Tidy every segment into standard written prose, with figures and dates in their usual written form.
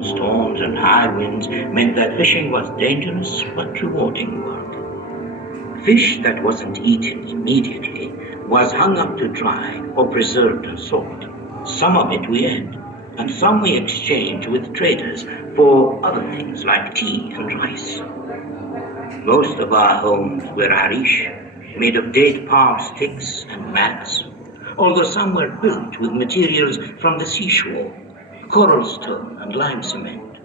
Storms and high winds meant that fishing was dangerous but rewarding work. Fish that wasn't eaten immediately was hung up to dry or preserved and sold. Some of it we ate, and some we exchanged with traders for other things like tea and rice. Most of our homes were arish, made of date palm sticks and mats, although some were built with materials from the seashore, coral stone and lime cement.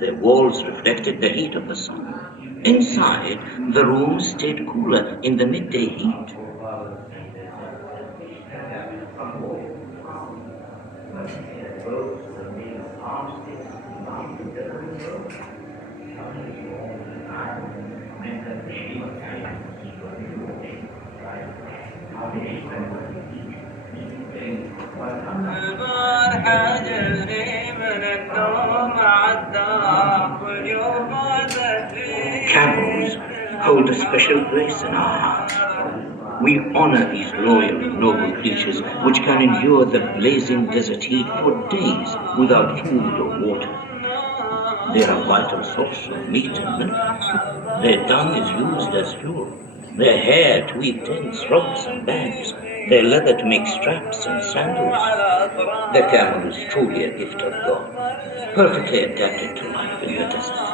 Their walls reflected the heat of the sun. Inside, the rooms stayed cooler in the midday heat. Camels hold a special place in our hearts. We honor these loyal, noble creatures which can endure the blazing desert heat for days without food or water. They are a vital source of meat and milk. Their dung is used as fuel. Their hair to weave tents, ropes, and bags. Their leather to make straps and sandals. The camel is truly a gift of God, perfectly adapted to life in the desert.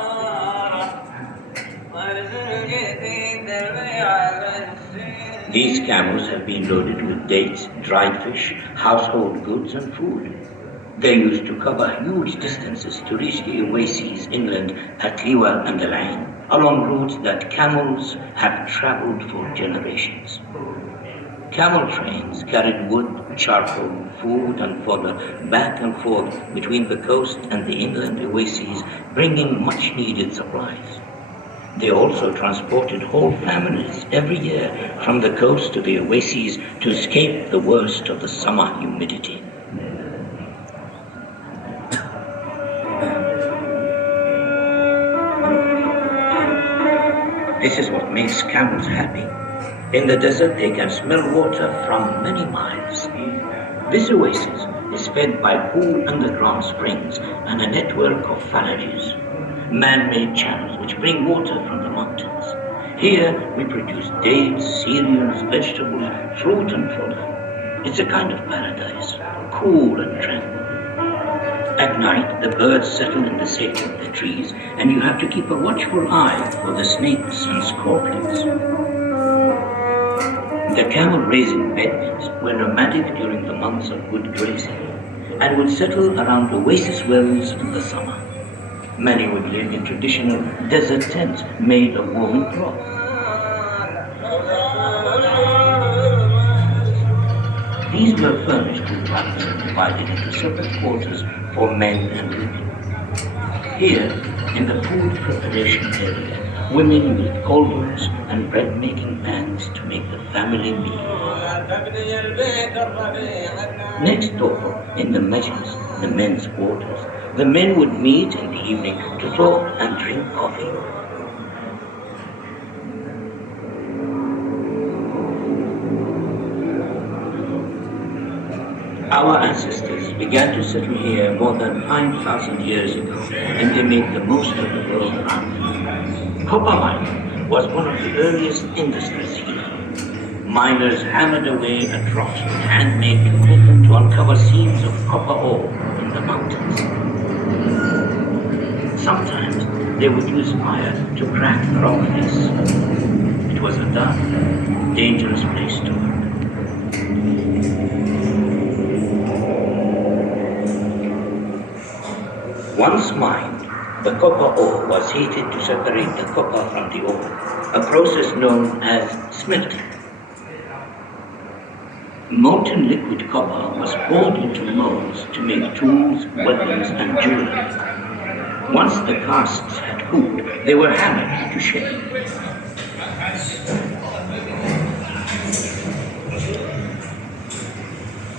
These camels have been loaded with dates, dried fish, household goods, and food. They used to cover huge distances to reach the oases inland at Liwa and Al Ain, along routes that camels have traveled for generations. Camel trains carried wood, charcoal, food, and fodder back and forth between the coast and the inland oases, bringing much needed supplies. They also transported whole families every year from the coast to the oases to escape the worst of the summer humidity. This is what makes camels happy. In the desert, they can smell water from many miles. This oasis is fed by cool underground springs and a network of fallages, man-made channels which bring water from the mountains. Here, we produce dates, cereals, vegetables, fruit, and fodder. It's a kind of paradise, cool and tranquil. At night, the birds settle in the shade of the trees, and you have to keep a watchful eye for the snakes and scorpions. The camel-raising beds were nomadic during the months of good grazing, and would settle around oasis wells in the summer. Many would live in traditional desert tents made of woven cloth. These were furnished with huts and divided into separate quarters for men and women. Here, in the food preparation area, women used cauldrons and bread-making pans to make the family meal. Next door, in the majlis, the men's quarters, the men would meet in the evening to talk and drink coffee. Our ancestors began to settle here more than 5,000 years ago, and they made the most of the world around them. Copper mining was one of the earliest industries here. Miners hammered away at rocks with handmade tools to uncover seams of copper ore in the mountains. Sometimes they would use fire to crack the rock face. It was a dark, dangerous place to work. Once mined, the copper ore was heated to separate the copper from the ore, a process known as smelting. Molten liquid copper was poured into molds to make tools, weapons, and jewelry. Once the casts had cooled, they were hammered to shape.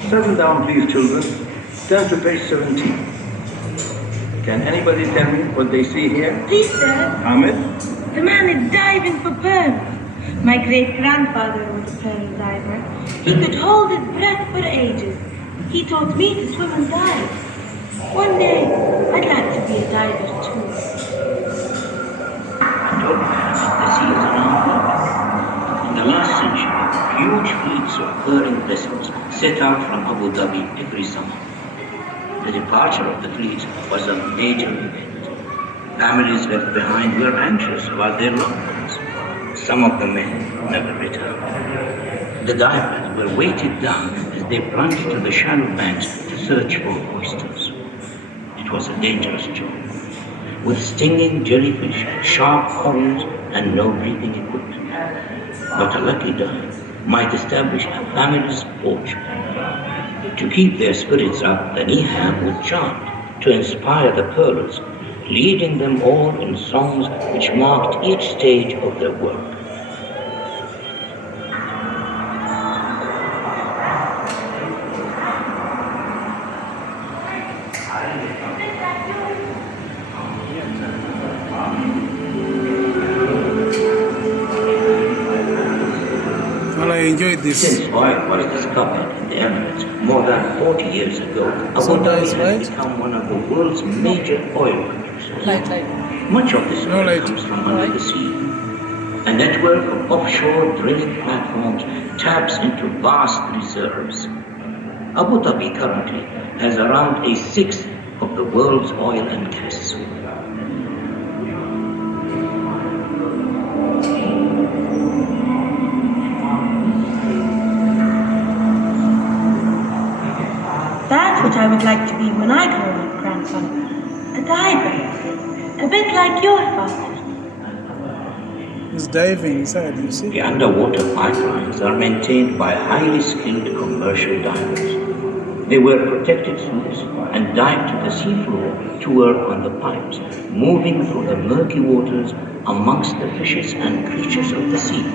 Settle down, please, children. Turn to page 17. Can anybody tell me what they see here? Please, sir. Ahmed? The man is diving for pearls. My great-grandfather was a pearl diver. He could hold his breath for ages. He taught me to swim and dive. One day, I'd like to be seafaring vessels set out from Abu Dhabi every summer. The departure of the fleet was a major event. Families left behind were anxious about their loved ones. Some of the men never returned. The divers were weighted down as they plunged to the shallow banks to search for oysters. It was a dangerous job, with stinging jellyfish, sharp corals, and no breathing equipment. But a lucky diver might establish a family's fortune. To keep their spirits up, the Niham would chant to inspire the pearlers, leading them all in songs which marked each stage of their work. Well, I enjoyed this. Since oil was discovered in the Emirates more than 40 years ago, Abu Soda Dhabi is has right. become one of the world's major oil producers. Light. Much of this No oil light. comes from under the sea. A network of offshore drilling platforms taps into vast reserves. Abu Dhabi currently has around a sixth of the world's oil and gas. That's what I would like to be when I grow up, grandfather. A diver. A bit like your father. He's diving inside, you see? The underwater pipelines are maintained by highly skilled commercial divers. They wear protective suits and dive to the seafloor to work on the pipes, moving through the murky waters amongst the fishes and creatures of the sea.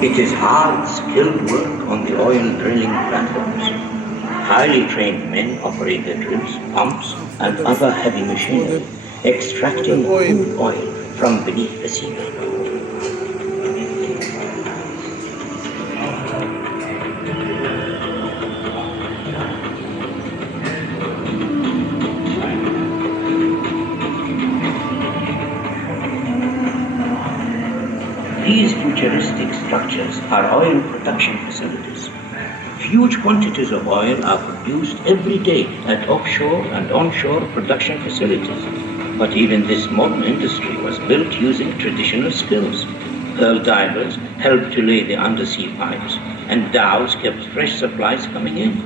It is hard, skilled work on the oil drilling platforms. Highly trained men operate the drills, pumps, and other heavy machinery, extracting crude oil from beneath the seabed. These futuristic structures are oil production facilities. Huge quantities of oil are produced every day at offshore and onshore production facilities. But even this modern industry was built using traditional skills. Pearl divers helped to lay the undersea pipes, and dhows kept fresh supplies coming in.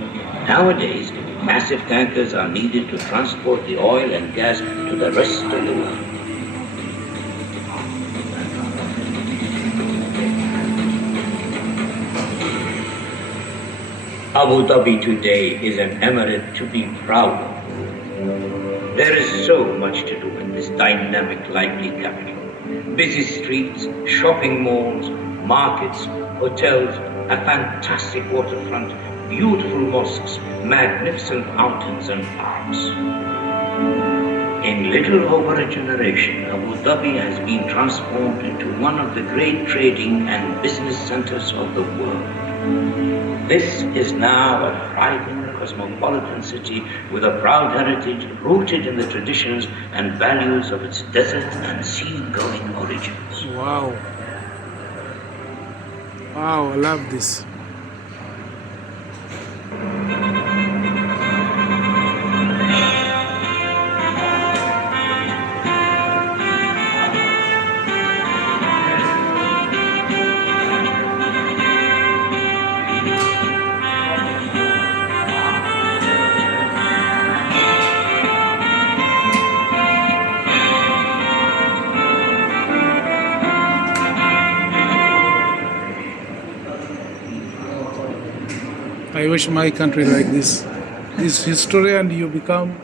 Nowadays, massive tankers are needed to transport the oil and gas to the rest of the world. Abu Dhabi today is an emirate to be proud of. There is so much to do in this dynamic, lively capital. Busy streets, shopping malls, markets, hotels, a fantastic waterfront, beautiful mosques, magnificent mountains and parks. In little over a generation, Abu Dhabi has been transformed into one of the great trading and business centers of the world. This is now a thriving cosmopolitan city with a proud heritage rooted in the traditions and values of its desert and sea-going origins. Wow. Wow, I love this. I wish my country like this. This history and you become